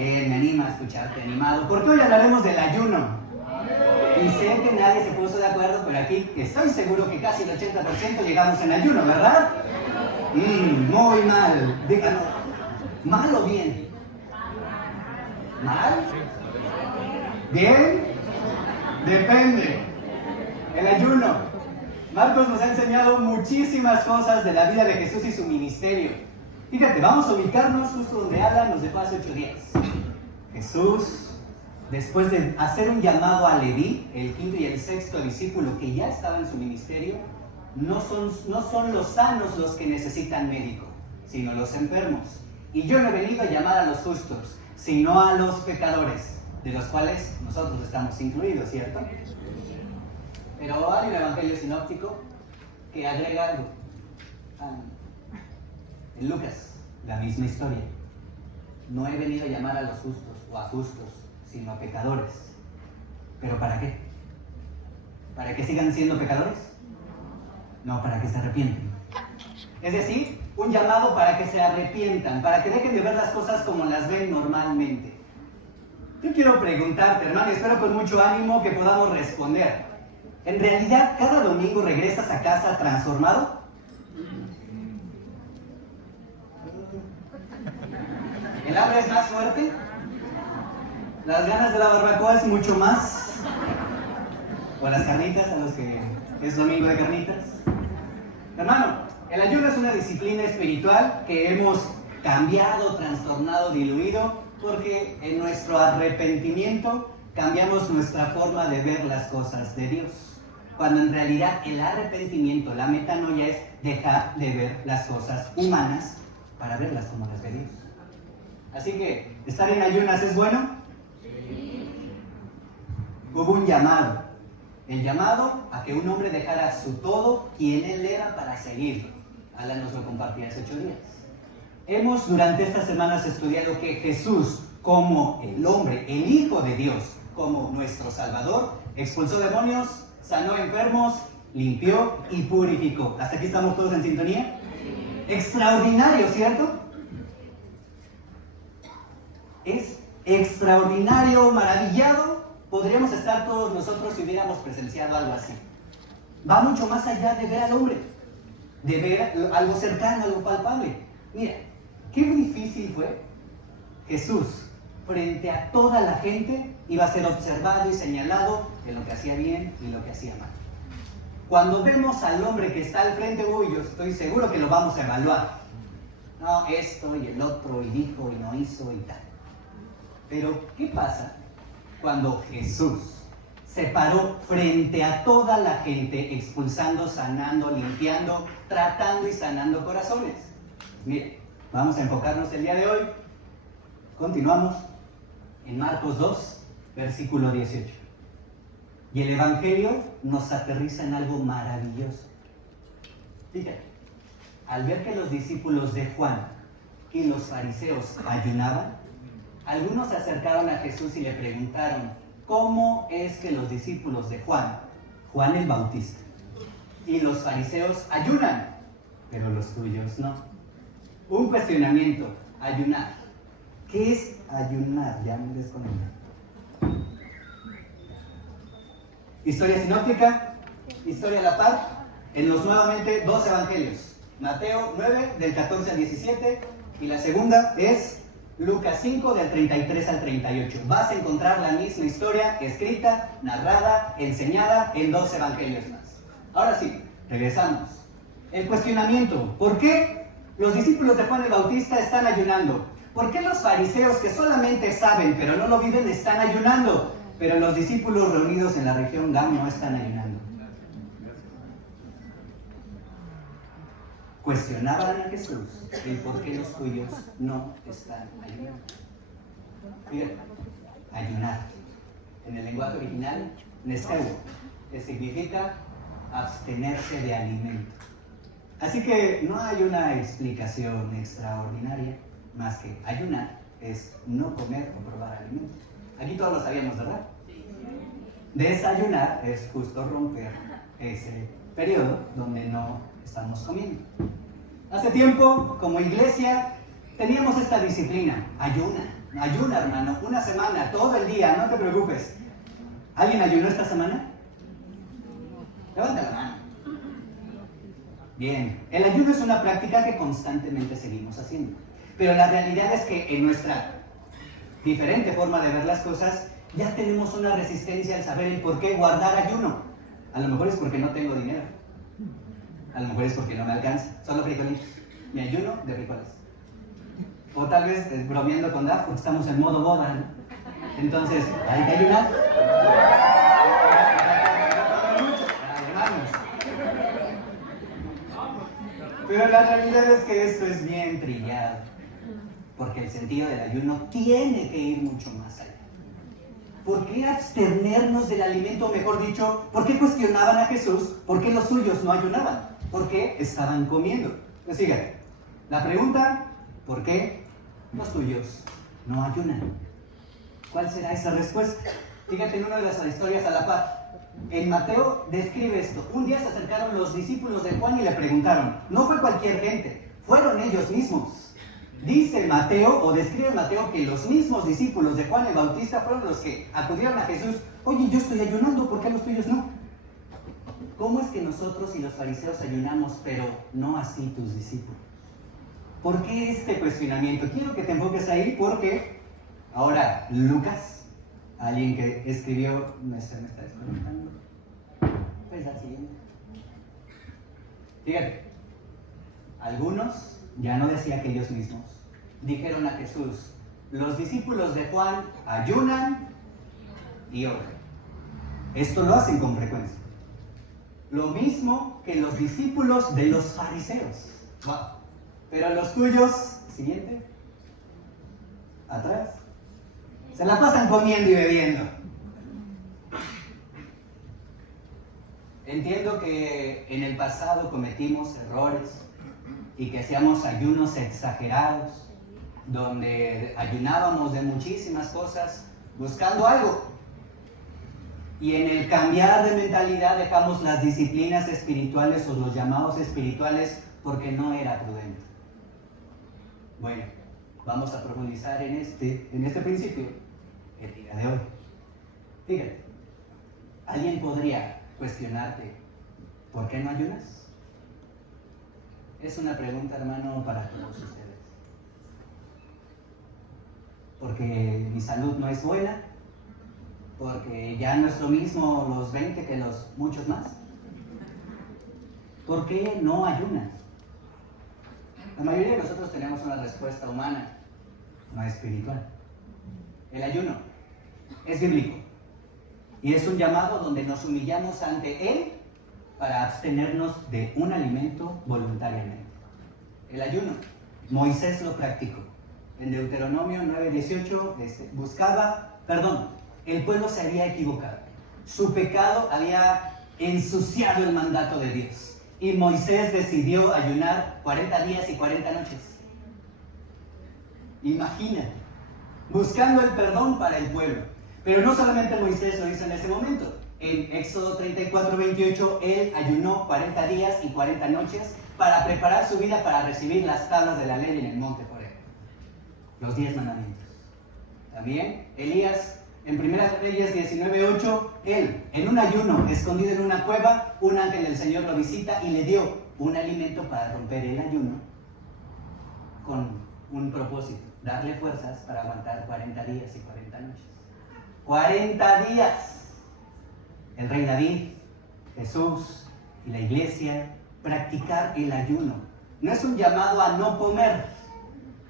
Bien, me anima a escucharte animado, porque hoy hablaremos del ayuno. Y sé que nadie se puso de acuerdo, pero aquí estoy seguro que casi el 80% llegamos en ayuno, ¿verdad? Muy mal. Díganos, ¿mal o bien? ¿Mal? ¿Bien? Depende. El ayuno. Marcos nos ha enseñado muchísimas cosas de la vida de Jesús y su ministerio. Fíjate, vamos a ubicarnos justo donde Alan nos dejó hace 8 días. Jesús, después de hacer un llamado a Leví, el quinto y el sexto discípulo que ya estaba en su ministerio, no son los sanos los que necesitan médico, sino los enfermos. Y yo no he venido a llamar a los justos, sino a los pecadores, de los cuales nosotros estamos incluidos, ¿cierto? Pero hay un evangelio sinóptico que agrega algo. En Lucas, la misma historia. No he venido a llamar a los justos o a justos, sino a pecadores. ¿Pero para qué? ¿Para que sigan siendo pecadores? No, para que se arrepienten. Es decir, un llamado para que se arrepientan, para que dejen de ver las cosas como las ven normalmente. Yo quiero preguntarte, hermano, y espero con mucho ánimo que podamos responder. ¿En realidad cada domingo regresas a casa transformado? ¿El hambre es más fuerte? ¿Las ganas de la barbacoa es mucho más? ¿O las carnitas, a los que es domingo de carnitas? Hermano, el ayuno es una disciplina espiritual que hemos cambiado, trastornado, diluido, porque en nuestro arrepentimiento cambiamos nuestra forma de ver las cosas de Dios. Cuando en realidad el arrepentimiento, la metanoia, es dejar de ver las cosas humanas para verlas como las ve Dios. Así que, ¿estar en ayunas es bueno? Sí. Hubo un llamado. El llamado a que un hombre dejara su todo, quien él era, para seguirlo. Alan nos lo compartía hace 8 días. Hemos durante estas semanas estudiado que Jesús, como el hombre, el Hijo de Dios, como nuestro Salvador, expulsó demonios, sanó enfermos, limpió y purificó. ¿Hasta aquí estamos todos en sintonía? Sí. Extraordinario, ¿cierto? Es extraordinario, maravillado. Podríamos estar todos nosotros si hubiéramos presenciado algo así. Va mucho más allá de ver al hombre, de ver algo cercano, algo palpable. Mira, qué difícil fue. Jesús, frente a toda la gente, iba a ser observado y señalado de lo que hacía bien y lo que hacía mal. Cuando vemos al hombre que está al frente, yo estoy seguro que lo vamos a evaluar. No, esto y el otro, y dijo y no hizo y tal. Pero, ¿qué pasa cuando Jesús se paró frente a toda la gente, expulsando, sanando, limpiando, tratando y sanando corazones? Mire, vamos a enfocarnos el día de hoy. Continuamos en Marcos 2, versículo 18. Y el Evangelio nos aterriza en algo maravilloso. Fíjate, al ver que los discípulos de Juan y los fariseos ayunaban, algunos se acercaron a Jesús y le preguntaron, ¿cómo es que los discípulos de Juan el Bautista, y los fariseos ayunan, pero los tuyos no? Un cuestionamiento, ayunar. ¿Qué es ayunar? Ya me desconecté. Historia sinóptica, historia a la par, en los nuevamente 2 evangelios. Mateo 9, del 14 al 17, y la segunda es Lucas 5, del 33 al 38. Vas a encontrar la misma historia escrita, narrada, enseñada en 2 evangelios más. Ahora sí, regresamos. El cuestionamiento, ¿por qué los discípulos de Juan el Bautista están ayunando? ¿Por qué los fariseos, que solamente saben pero no lo viven, están ayunando? Pero los discípulos reunidos en la región GAM no están ayunando. Cuestionaban a Jesús el por qué los tuyos no están ayunando. Fíjate, ayunar. En el lenguaje original, nesteu, que significa abstenerse de alimento. Así que no hay una explicación extraordinaria, más que ayunar es no comer o probar alimento. Aquí todos lo sabíamos, ¿verdad? Desayunar es justo romper ese periodo donde no estamos comiendo. Hace tiempo, como iglesia, teníamos esta disciplina. Ayuna, hermano, una semana, todo el día, no te preocupes. ¿Alguien ayunó esta semana? Levanta la mano. Bien, el ayuno es una práctica que constantemente seguimos haciendo. Pero la realidad es que en nuestra diferente forma de ver las cosas, ya tenemos una resistencia al saber el por qué guardar ayuno. A lo mejor es porque no tengo dinero. A lo mejor es porque no me alcanza. Solo frijolitos. Mi ayuno de frijoles. O tal vez bromeando con Daf, porque estamos en modo boda, ¿no? Entonces, hay que ayunar. Pero la realidad es que esto es bien trillado. Porque el sentido del ayuno tiene que ir mucho más allá. ¿Por qué abstenernos del alimento? Mejor dicho, ¿por qué cuestionaban a Jesús? ¿Por qué los suyos no ayunaban? ¿Por qué estaban comiendo? Pues fíjate, la pregunta, ¿por qué los suyos no ayunan? ¿Cuál será esa respuesta? Fíjate en una de las historias a la par. En Mateo describe esto. Un día se acercaron los discípulos de Juan y le preguntaron. No fue cualquier gente, fueron ellos mismos. Dice Mateo, o describe Mateo, que los mismos discípulos de Juan el Bautista fueron los que acudieron a Jesús. Oye, yo estoy ayunando, ¿por qué los tuyos no? ¿Cómo es que nosotros y los fariseos ayunamos, pero no así tus discípulos? ¿Por qué este cuestionamiento? Quiero que te enfoques ahí porque ahora Lucas, alguien que escribió, me está desconectando. Pues la siguiente. Fíjate, algunos, ya no decía que ellos mismos, dijeron a Jesús, los discípulos de Juan ayunan y oran. Esto lo hacen con frecuencia. Lo mismo que los discípulos de los fariseos. Wow. Pero los tuyos, siguiente, atrás, se la pasan comiendo y bebiendo. Entiendo que en el pasado cometimos errores y que hacíamos ayunos exagerados, donde ayunábamos de muchísimas cosas buscando algo. Y en el cambiar de mentalidad dejamos las disciplinas espirituales o los llamados espirituales porque no era prudente. Bueno, vamos a profundizar en este principio el día de hoy. Fíjate, alguien podría cuestionarte, ¿por qué no ayunas? Es una pregunta, hermano, para todos ustedes. Porque mi salud no es buena, porque ya no es lo mismo los 20 que los muchos más. ¿Por qué no ayunas? La mayoría de nosotros tenemos una respuesta humana, no espiritual. El ayuno es bíblico y es un llamado donde nos humillamos ante Él para abstenernos de un alimento voluntariamente. El ayuno, Moisés lo practicó. En Deuteronomio 9:18 el pueblo se había equivocado. Su pecado había ensuciado el mandato de Dios. Y Moisés decidió ayunar 40 días y 40 noches. Imagínate, buscando el perdón para el pueblo. Pero no solamente Moisés lo hizo en ese momento. En Éxodo 34:28, él ayunó 40 días y 40 noches para preparar su vida para recibir las tablas de la ley en el monte Horeb. Los 10 mandamientos. También Elías, en 1 Reyes 19:8, él, en un ayuno, escondido en una cueva, un ángel del Señor lo visita y le dio un alimento para romper el ayuno con un propósito, darle fuerzas para aguantar 40 días y 40 noches. 40 días. El rey David, Jesús y la iglesia, practicar el ayuno. No es un llamado a no comer,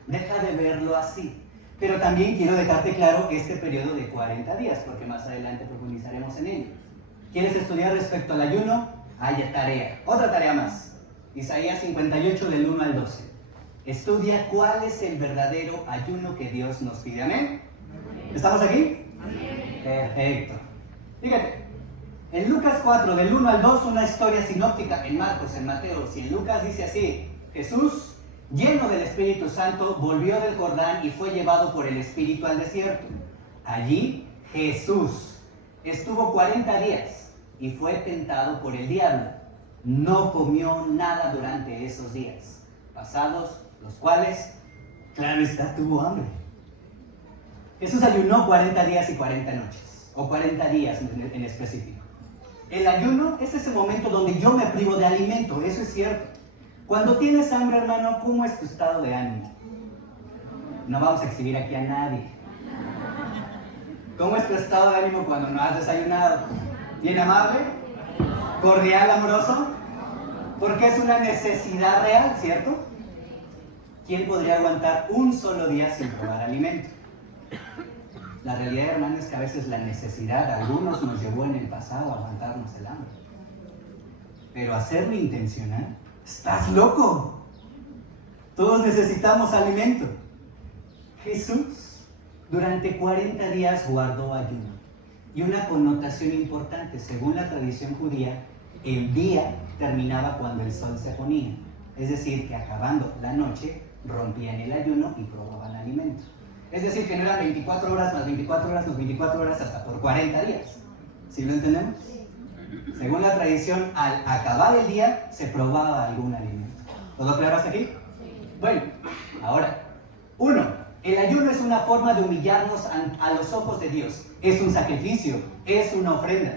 deja de verlo así. Pero también quiero dejarte claro este periodo de 40 días, porque más adelante profundizaremos en ello. ¿Quieres estudiar respecto al ayuno? Haya tarea. Otra tarea más. Isaías 58 del 1 al 12. Estudia cuál es el verdadero ayuno que Dios nos pide. ¿Amén? ¿Estamos aquí? Amén. Perfecto. Fíjate, en Lucas 4 del 1 al 2, una historia sinóptica en Marcos, en Mateo, y en Lucas dice así: Jesús, lleno del Espíritu Santo, volvió del Jordán y fue llevado por el Espíritu al desierto. Allí Jesús estuvo 40 días y fue tentado por el diablo. No comió nada durante esos días, pasados los cuales Claro está, tuvo hambre. Jesús ayunó 40 días y 40 noches, o 40 días en específico. El ayuno es ese momento donde yo me privo de alimento, eso es cierto. Cuando tienes hambre, hermano, ¿cómo es tu estado de ánimo? No vamos a exhibir aquí a nadie. ¿Cómo es tu estado de ánimo cuando no has desayunado? ¿Bien amable? ¿Cordial, amoroso? Porque es una necesidad real, ¿cierto? ¿Quién podría aguantar un solo día sin probar alimento? La realidad, hermano, es que a veces la necesidad de algunos nos llevó en el pasado a aguantarnos el hambre. Pero hacerlo intencional, ¡estás loco! Todos necesitamos alimento. Jesús durante 40 días guardó ayuno. Y una connotación importante, según la tradición judía, el día terminaba cuando el sol se ponía. Es decir, que acabando la noche, rompían el ayuno y probaban alimento. Es decir, que no eran 24 horas más 24 horas más 24 horas hasta por 40 días. ¿Sí lo entendemos? Según la tradición, al acabar el día, se probaba algún alimento. ¿Todo claro hasta aquí? Bueno, ahora, 1. El ayuno es una forma de humillarnos a los ojos de Dios. Es un sacrificio, es una ofrenda.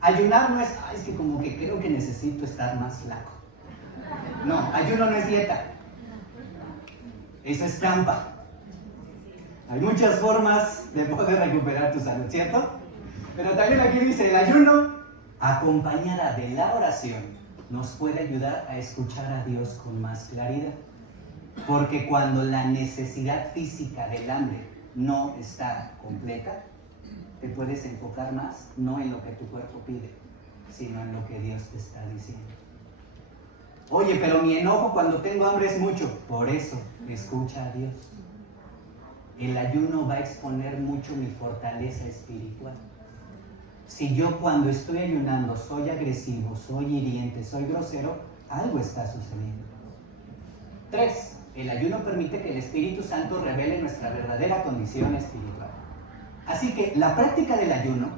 Ayunar no es, es que como que creo que necesito estar más flaco. No, ayuno no es dieta. Eso es trampa. Hay muchas formas de poder recuperar tu salud, ¿cierto? Pero también aquí dice, el ayuno, acompañada de la oración, nos puede ayudar a escuchar a Dios con más claridad. Porque cuando la necesidad física del hambre no está completa, te puedes enfocar más, no en lo que tu cuerpo pide, sino en lo que Dios te está diciendo. Oye, pero mi enojo cuando tengo hambre es mucho. Por eso, escucha a Dios. El ayuno va a exponer mucho mi fortaleza espiritual. Si yo cuando estoy ayunando soy agresivo, soy hiriente, soy grosero, algo está sucediendo. 3. El ayuno permite que el Espíritu Santo revele nuestra verdadera condición espiritual. Así que la práctica del ayuno,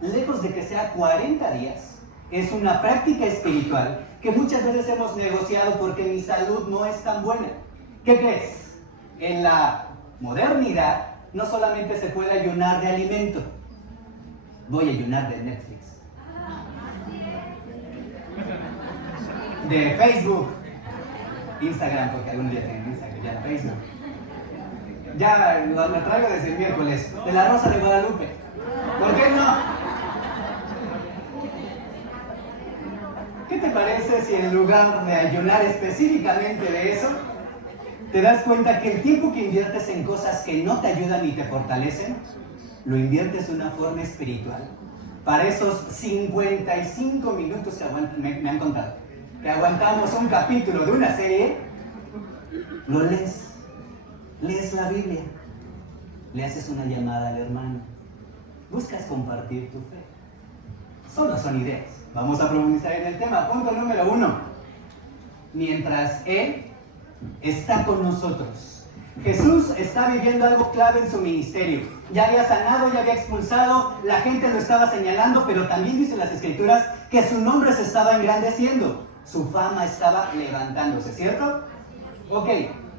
lejos de que sea 40 días, es una práctica espiritual que muchas veces hemos negociado porque mi salud no es tan buena. ¿Qué crees? En la modernidad no solamente se puede ayunar de alimento, voy a ayunar de Netflix, de Facebook, Instagram, porque algún día tengo Instagram, ya Facebook. Ya me traigo desde el miércoles, de la Rosa de Guadalupe. ¿Por qué no? ¿Qué te parece si en lugar de ayunar específicamente de eso, te das cuenta que el tiempo que inviertes en cosas que no te ayudan ni te fortalecen, lo inviertes de una forma espiritual? Para esos 55 minutos que me han contado, que aguantamos un capítulo de una serie, lo lees la Biblia, le haces una llamada al hermano, buscas compartir tu fe. Solo son ideas. Vamos a profundizar en el tema. Punto número 1. Mientras Él está con nosotros. Jesús está viviendo algo clave en su ministerio. Ya había sanado, ya había expulsado, la gente lo estaba señalando, pero también dice las Escrituras que su nombre se estaba engrandeciendo, su fama estaba levantándose, ¿cierto? Ok,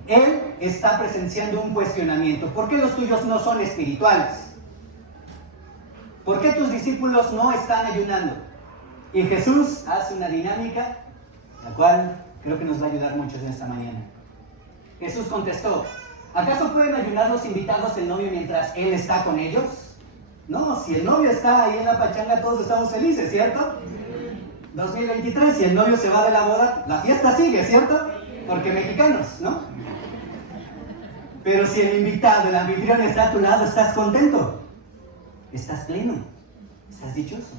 Él está presenciando un cuestionamiento. ¿Por qué los tuyos no son espirituales? ¿Por qué tus discípulos no están ayunando? Y Jesús hace una dinámica, la cual creo que nos va a ayudar mucho en esta mañana. Jesús contestó, ¿acaso pueden ayunar los invitados del novio mientras él está con ellos? No, si el novio está ahí en la pachanga, todos estamos felices, ¿cierto? 2023, si el novio se va de la boda, la fiesta sigue, ¿cierto? Porque mexicanos, ¿no? Pero si el invitado, el anfitrión está a tu lado, ¿estás contento? ¿Estás pleno? ¿Estás dichoso?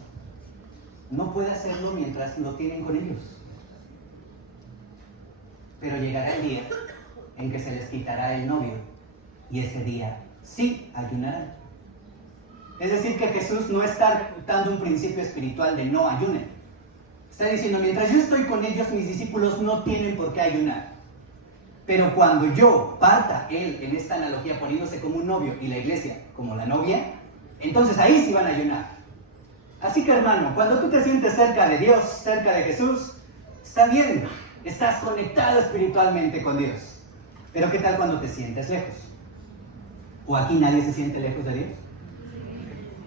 No puede hacerlo mientras lo tienen con ellos. Pero llegará el día en que se les quitará el novio, y ese día sí ayunarán. Es decir, que Jesús no está dando un principio espiritual de no ayunen. Está diciendo, mientras yo estoy con ellos, mis discípulos no tienen por qué ayunar. Pero cuando yo parta, Él en esta analogía poniéndose como un novio y la iglesia como la novia, entonces ahí sí van a ayunar. Así que hermano, cuando tú te sientes cerca de Dios, cerca de Jesús, está bien, estás conectado espiritualmente con Dios. Pero ¿qué tal cuando te sientes lejos? ¿O aquí nadie se siente lejos de Dios?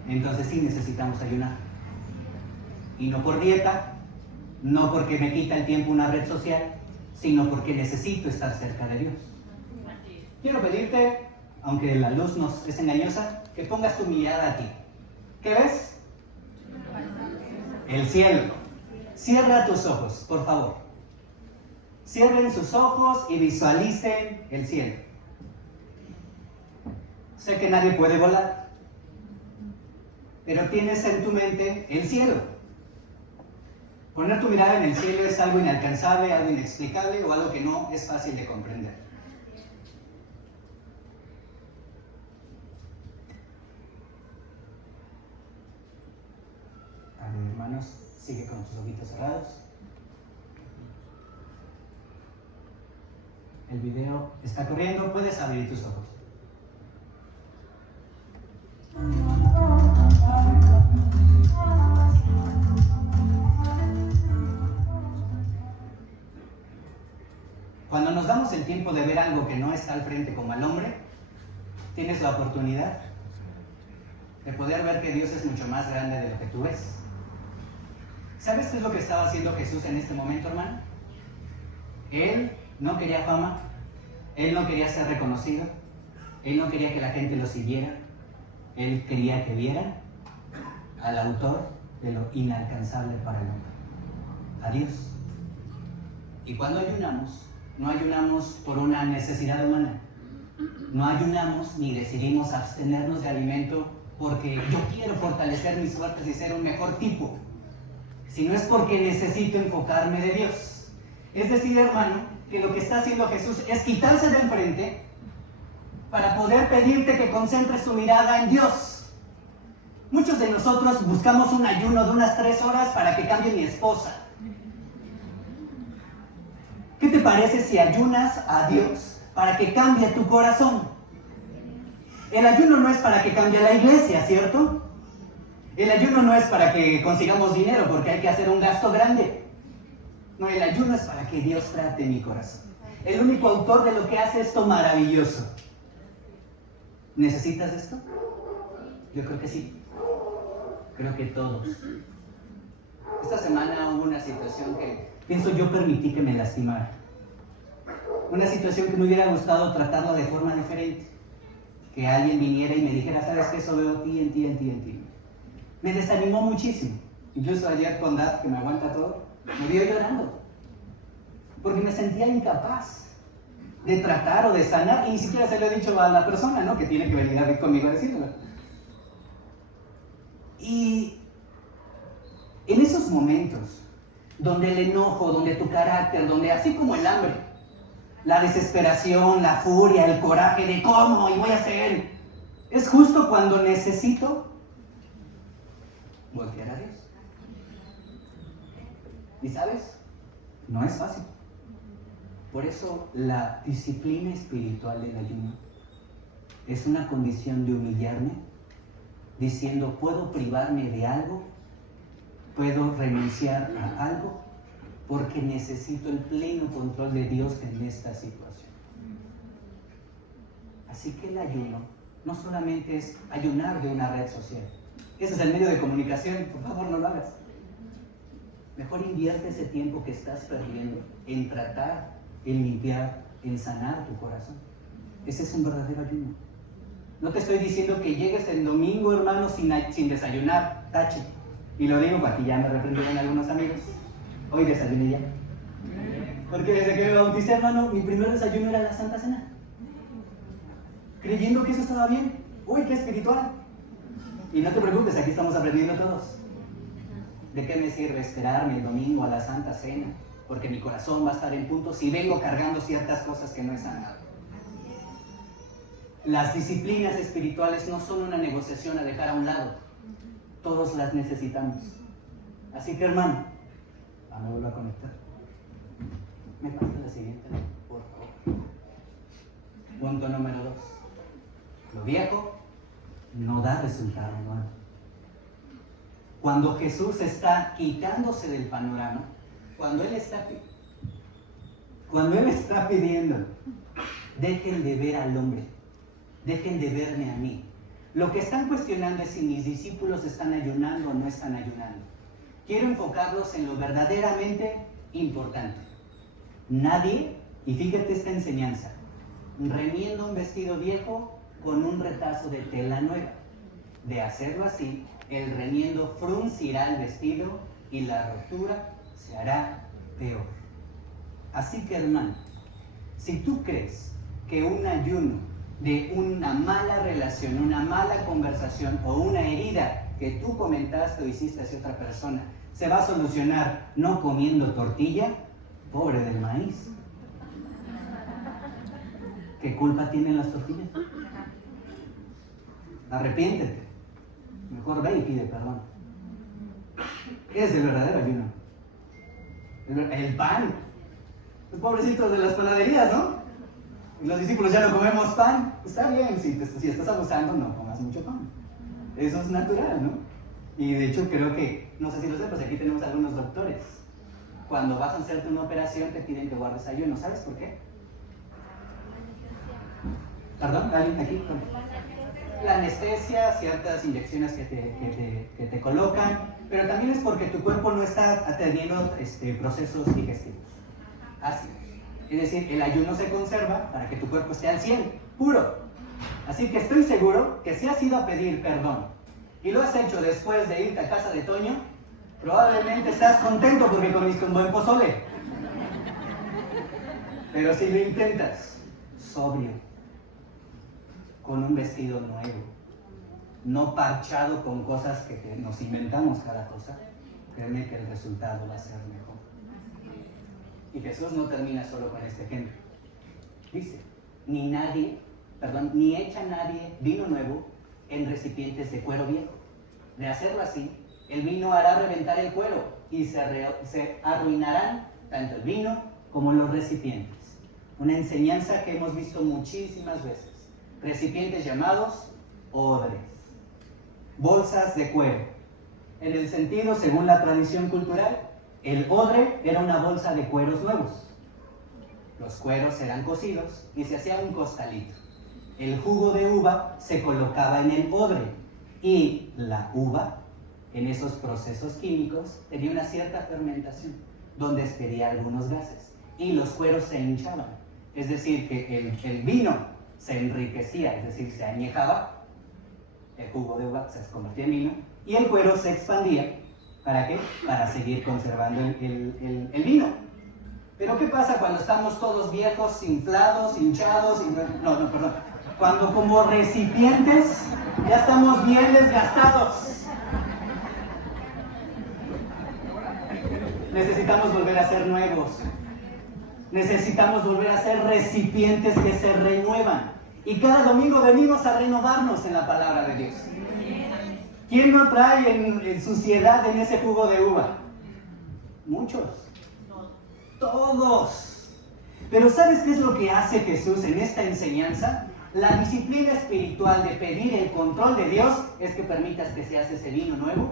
Entonces sí necesitamos ayunar. Y no por dieta, no porque me quita el tiempo una red social, sino porque necesito estar cerca de Dios. Quiero pedirte, aunque la luz nos es engañosa, que pongas tu mirada aquí. ¿Qué ves? El cielo. Cierra tus ojos, por favor. Cierren sus ojos y visualicen el cielo. Sé que nadie puede volar, pero tienes en tu mente el cielo. Poner tu mirada en el cielo es algo inalcanzable, algo inexplicable o algo que no es fácil de comprender. A ver, hermanos, sigue con tus ojitos cerrados. El video está corriendo, puedes abrir tus ojos. Cuando nos damos el tiempo de ver algo que no está al frente como al hombre, tienes la oportunidad de poder ver que Dios es mucho más grande de lo que tú ves. ¿Sabes qué es lo que estaba haciendo Jesús en este momento, hermano? Él no quería fama, Él no quería ser reconocido, Él no quería que la gente lo siguiera, Él quería que vieran al autor de lo inalcanzable para el hombre, a Dios. Y cuando ayunamos, no ayunamos por una necesidad humana, no ayunamos ni decidimos abstenernos de alimento porque yo quiero fortalecer mis fuerzas y ser un mejor tipo, sino es porque necesito enfocarme de Dios. Es decir, hermano, que lo que está haciendo Jesús es quitarse de enfrente para poder pedirte que concentres tu mirada en Dios. Muchos de nosotros buscamos un ayuno de unas 3 horas para que cambie mi esposa. ¿Qué te parece si ayunas a Dios para que cambie tu corazón? El ayuno no es para que cambie la iglesia, ¿cierto? El ayuno no es para que consigamos dinero porque hay que hacer un gasto grande. No, el ayuno es para que Dios trate mi corazón. El único autor de lo que hace esto maravilloso. ¿Necesitas esto? Yo creo que sí. Creo que todos. Esta semana hubo una situación que pienso yo permití que me lastimara. Una situación que me hubiera gustado tratarla de forma diferente. Que alguien viniera y me dijera, ¿sabes qué? Eso veo en ti. Me desanimó muchísimo. Incluso ayer con Dad, que me aguanta todo, me vio llorando. Porque me sentía incapaz de tratar o de sanar, y ni siquiera se lo he dicho a la persona, ¿no? Que tiene que venir conmigo a decirlo. Y en esos momentos, donde el enojo, donde tu carácter, donde así como el hambre, la desesperación, la furia, el coraje de cómo y voy a hacer, es justo cuando necesito voltear a Dios. ¿Y sabes? No es fácil. Por eso la disciplina espiritual del ayuno es una condición de humillarme, diciendo, puedo privarme de algo, puedo renunciar a algo, porque necesito el pleno control de Dios en esta situación. Así que el ayuno no solamente es ayunar de una red social. Ese es el medio de comunicación, por favor no lo hagas. Mejor invierte ese tiempo que estás perdiendo en tratar, en limpiar, en sanar tu corazón. Ese es un verdadero ayuno. No te estoy diciendo que llegues el domingo, hermano, sin desayunar, tache. Y lo digo porque ya me reprendieron algunos amigos. Hoy desayuné ya. Porque desde que me bauticé, hermano, mi primer desayuno era la Santa Cena. Creyendo que eso estaba bien. Uy, qué espiritual. Y no te preocupes, aquí estamos aprendiendo todos. ¿De qué me sirve esperarme el domingo a la Santa Cena? Porque mi corazón va a estar en punto si vengo cargando ciertas cosas que no he sanado. Las disciplinas espirituales no son una negociación a dejar a un lado. Todos las necesitamos. Así que, hermano, me vuelvo a conectar. Me pasa la siguiente, por favor. Punto número 2. Lo viejo no da resultado nuevo. Cuando Jesús está quitándose del panorama, cuando Él está pidiendo dejen de ver al hombre, dejen de verme a mí. Lo que están cuestionando es si mis discípulos están ayunando o no están ayunando. Quiero enfocarlos en lo verdaderamente importante. Nadie, y fíjate esta enseñanza, remienda un vestido viejo con un retazo de tela nueva. De hacerlo así, el remiendo fruncirá el vestido y la rotura se hará peor. Así que, hermano, si tú crees que un ayuno de una mala relación, una mala conversación o una herida que tú comentaste o hiciste hacia otra persona se va a solucionar no comiendo tortilla, pobre del maíz. ¿Qué culpa tienen las tortillas? Arrepiéntete. Mejor ve y pide perdón. ¿Qué es el verdadero ayuno? El pan. Los pobrecitos de las panaderías, ¿no? Y los discípulos ya no comemos pan. Está bien, si estás abusando, no comas mucho pan. Eso es natural, ¿no? Y de hecho creo que, no sé si lo sepas, aquí tenemos algunos doctores. Cuando vas a hacerte una operación te piden que guardes ayuno. ¿Sabes por qué? ¿Perdón? ¿Alguien aquí? La anestesia, ciertas inyecciones que te colocan, pero también es porque tu cuerpo no está atendiendo procesos digestivos. Así. Es decir, el ayuno se conserva para que tu cuerpo esté al 100, puro. Así que estoy seguro que si has ido a pedir perdón y lo has hecho después de irte a casa de Toño, probablemente estás contento porque comiste un buen pozole. Pero si lo intentas sobrio, con un vestido nuevo, no parchado con cosas que nos inventamos cada cosa, créeme que el resultado va a ser mejor. Y Jesús no termina solo con este ejemplo. Dice, ni echa nadie vino nuevo en recipientes de cuero viejo. De hacerlo así, el vino hará reventar el cuero y se arruinarán tanto el vino como los recipientes. Una enseñanza que hemos visto muchísimas veces. Recipientes llamados odres, bolsas de cuero. En el sentido, según la tradición cultural, el odre era una bolsa de cueros nuevos. Los cueros eran cocidos y se hacía un costalito. El jugo de uva se colocaba en el odre y la uva, en esos procesos químicos, tenía una cierta fermentación donde expelía algunos gases y los cueros se hinchaban. Es decir, que el vino se enriquecía, es decir, se añejaba, el jugo de uva se convertía en vino y el cuero se expandía. ¿Para qué? Para seguir conservando el vino. Pero ¿qué pasa cuando estamos todos viejos, inflados, hinchados? Perdón. Cuando como recipientes ya estamos bien desgastados. Necesitamos volver a ser nuevos. Necesitamos volver a ser recipientes que se renuevan. Y cada domingo venimos a renovarnos en la palabra de Dios. ¿Quién no trae en suciedad en ese jugo de uva? Muchos. Todos. Pero ¿sabes qué es lo que hace Jesús en esta enseñanza? La disciplina espiritual de pedir el control de Dios es que permitas que se hace ese vino nuevo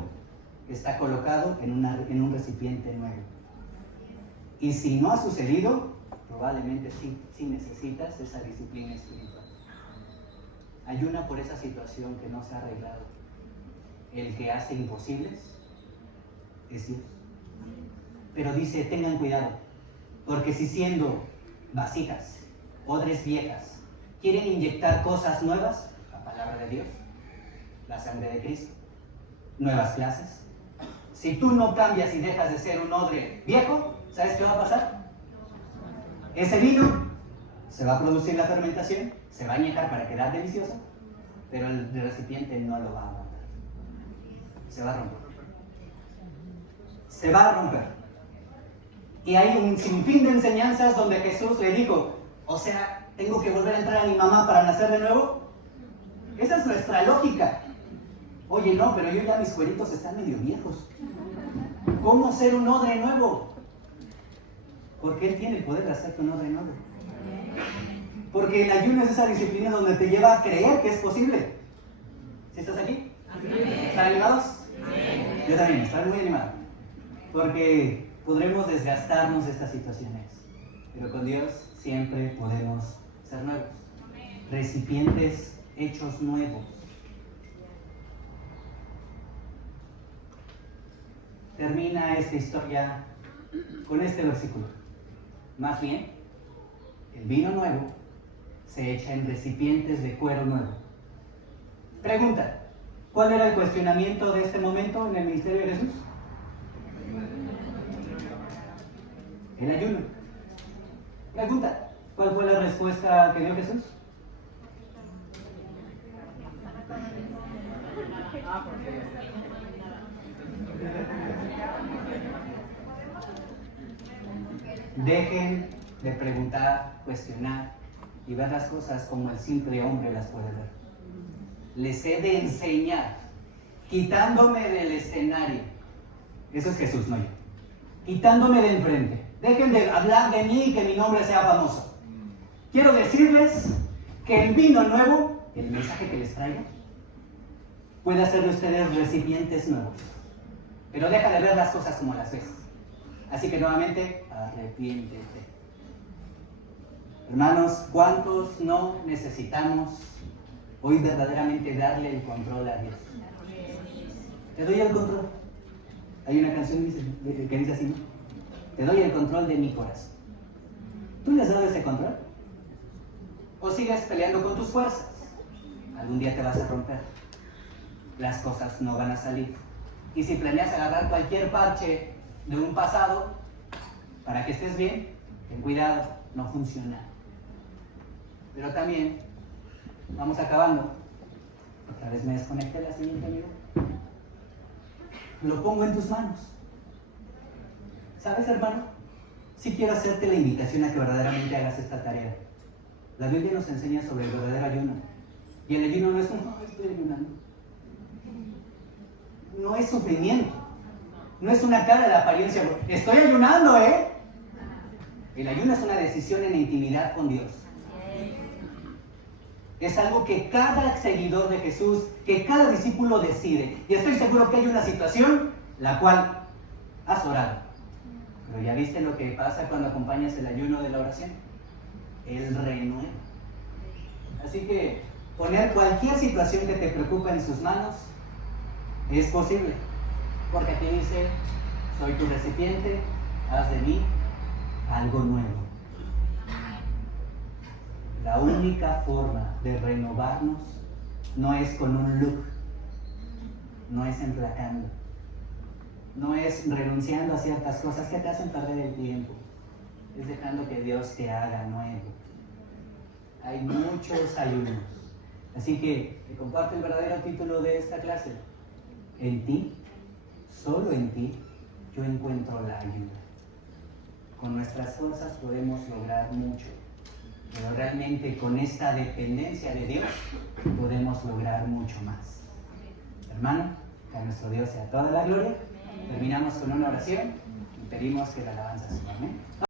que está colocado en un recipiente nuevo. Y si no ha sucedido, probablemente sí necesitas esa disciplina espiritual. Ayuna por esa situación que no se ha arreglado. El que hace imposibles es Dios. Pero dice, tengan cuidado, porque si siendo vasijas, odres viejas, quieren inyectar cosas nuevas, la palabra de Dios, la sangre de Cristo, nuevas clases, si tú no cambias y dejas de ser un odre viejo, ¿sabes qué va a pasar? Ese vino se va a producir la fermentación, se va a añejar para quedar delicioso, pero el recipiente no lo va a aguantar. Se va a romper. Se va a romper. Y hay un sinfín de enseñanzas donde Jesús le dijo, o sea, ¿tengo que volver a entrar a mi mamá para nacer de nuevo? Esa es nuestra lógica. Oye, no, pero yo ya mis cueritos están medio viejos. ¿Cómo ser un odre nuevo? Porque Él tiene el poder de hacerte un odre nuevo. Porque el ayuno es esa disciplina donde te lleva a creer que es posible. ¿Sí estás aquí? ¿Están animados? Yo también, estoy muy animado. Porque podremos desgastarnos de estas situaciones. Pero con Dios siempre podemos ser nuevos. Recipientes hechos nuevos. Termina esta historia con este versículo. Más bien, el vino nuevo se echa en recipientes de cuero nuevo. Pregunta, ¿cuál era el cuestionamiento de este momento en el ministerio de Jesús? El ayuno. Pregunta, ¿cuál fue la respuesta que dio Jesús? Dejen de preguntar, cuestionar y ver las cosas como el simple hombre las puede ver. Les he de enseñar, quitándome del escenario. Eso es Jesús, no yo. Quitándome de enfrente. Dejen de hablar de mí y que mi nombre sea famoso. Quiero decirles que el vino nuevo, el mensaje que les traigo, puede hacer de ustedes recipientes nuevos. Pero deja de ver las cosas como las ves. Así que nuevamente, arrepiéntete. Hermanos, ¿cuántos no necesitamos hoy verdaderamente darle el control a Dios? Te doy el control. Hay una canción que dice así, ¿no? Te doy el control de mi corazón. ¿Tú le has dado ese control? ¿O sigues peleando con tus fuerzas? Algún día te vas a romper. Las cosas no van a salir. Y si planeas agarrar cualquier parche de un pasado para que estés bien, ten cuidado, no funciona. Pero también, vamos acabando. Otra vez me desconecté la siguiente, amigo. Lo pongo en tus manos. ¿Sabes, hermano? Sí quiero hacerte la invitación a que verdaderamente hagas esta tarea. La Biblia nos enseña sobre el verdadero ayuno. Y el ayuno no es un, estoy ayunando. No es sufrimiento. No es una cara de apariencia. Estoy ayunando, ¿eh? El ayuno es una decisión en intimidad con Dios. Es algo que cada seguidor de Jesús, que cada discípulo decide. Y estoy seguro que hay una situación la cual has orado. Pero ya viste lo que pasa cuando acompañas el ayuno de la oración. Él renueva. Así que poner cualquier situación que te preocupa en sus manos es posible. Porque aquí dice, soy tu recipiente, haz de mí algo nuevo. La única forma de renovarnos no es con un look, no es emplacando, no es renunciando a ciertas cosas que te hacen perder el tiempo, es dejando que Dios te haga nuevo. Hay muchos ayunos, así que te comparto el verdadero título de esta clase. En ti, solo en ti, yo encuentro la ayuda. Con nuestras fuerzas podemos lograr mucho, pero realmente con esta dependencia de Dios podemos lograr mucho más. Hermano, que a nuestro Dios sea toda la gloria. Terminamos con una oración y pedimos que la alabanza suba. Amén.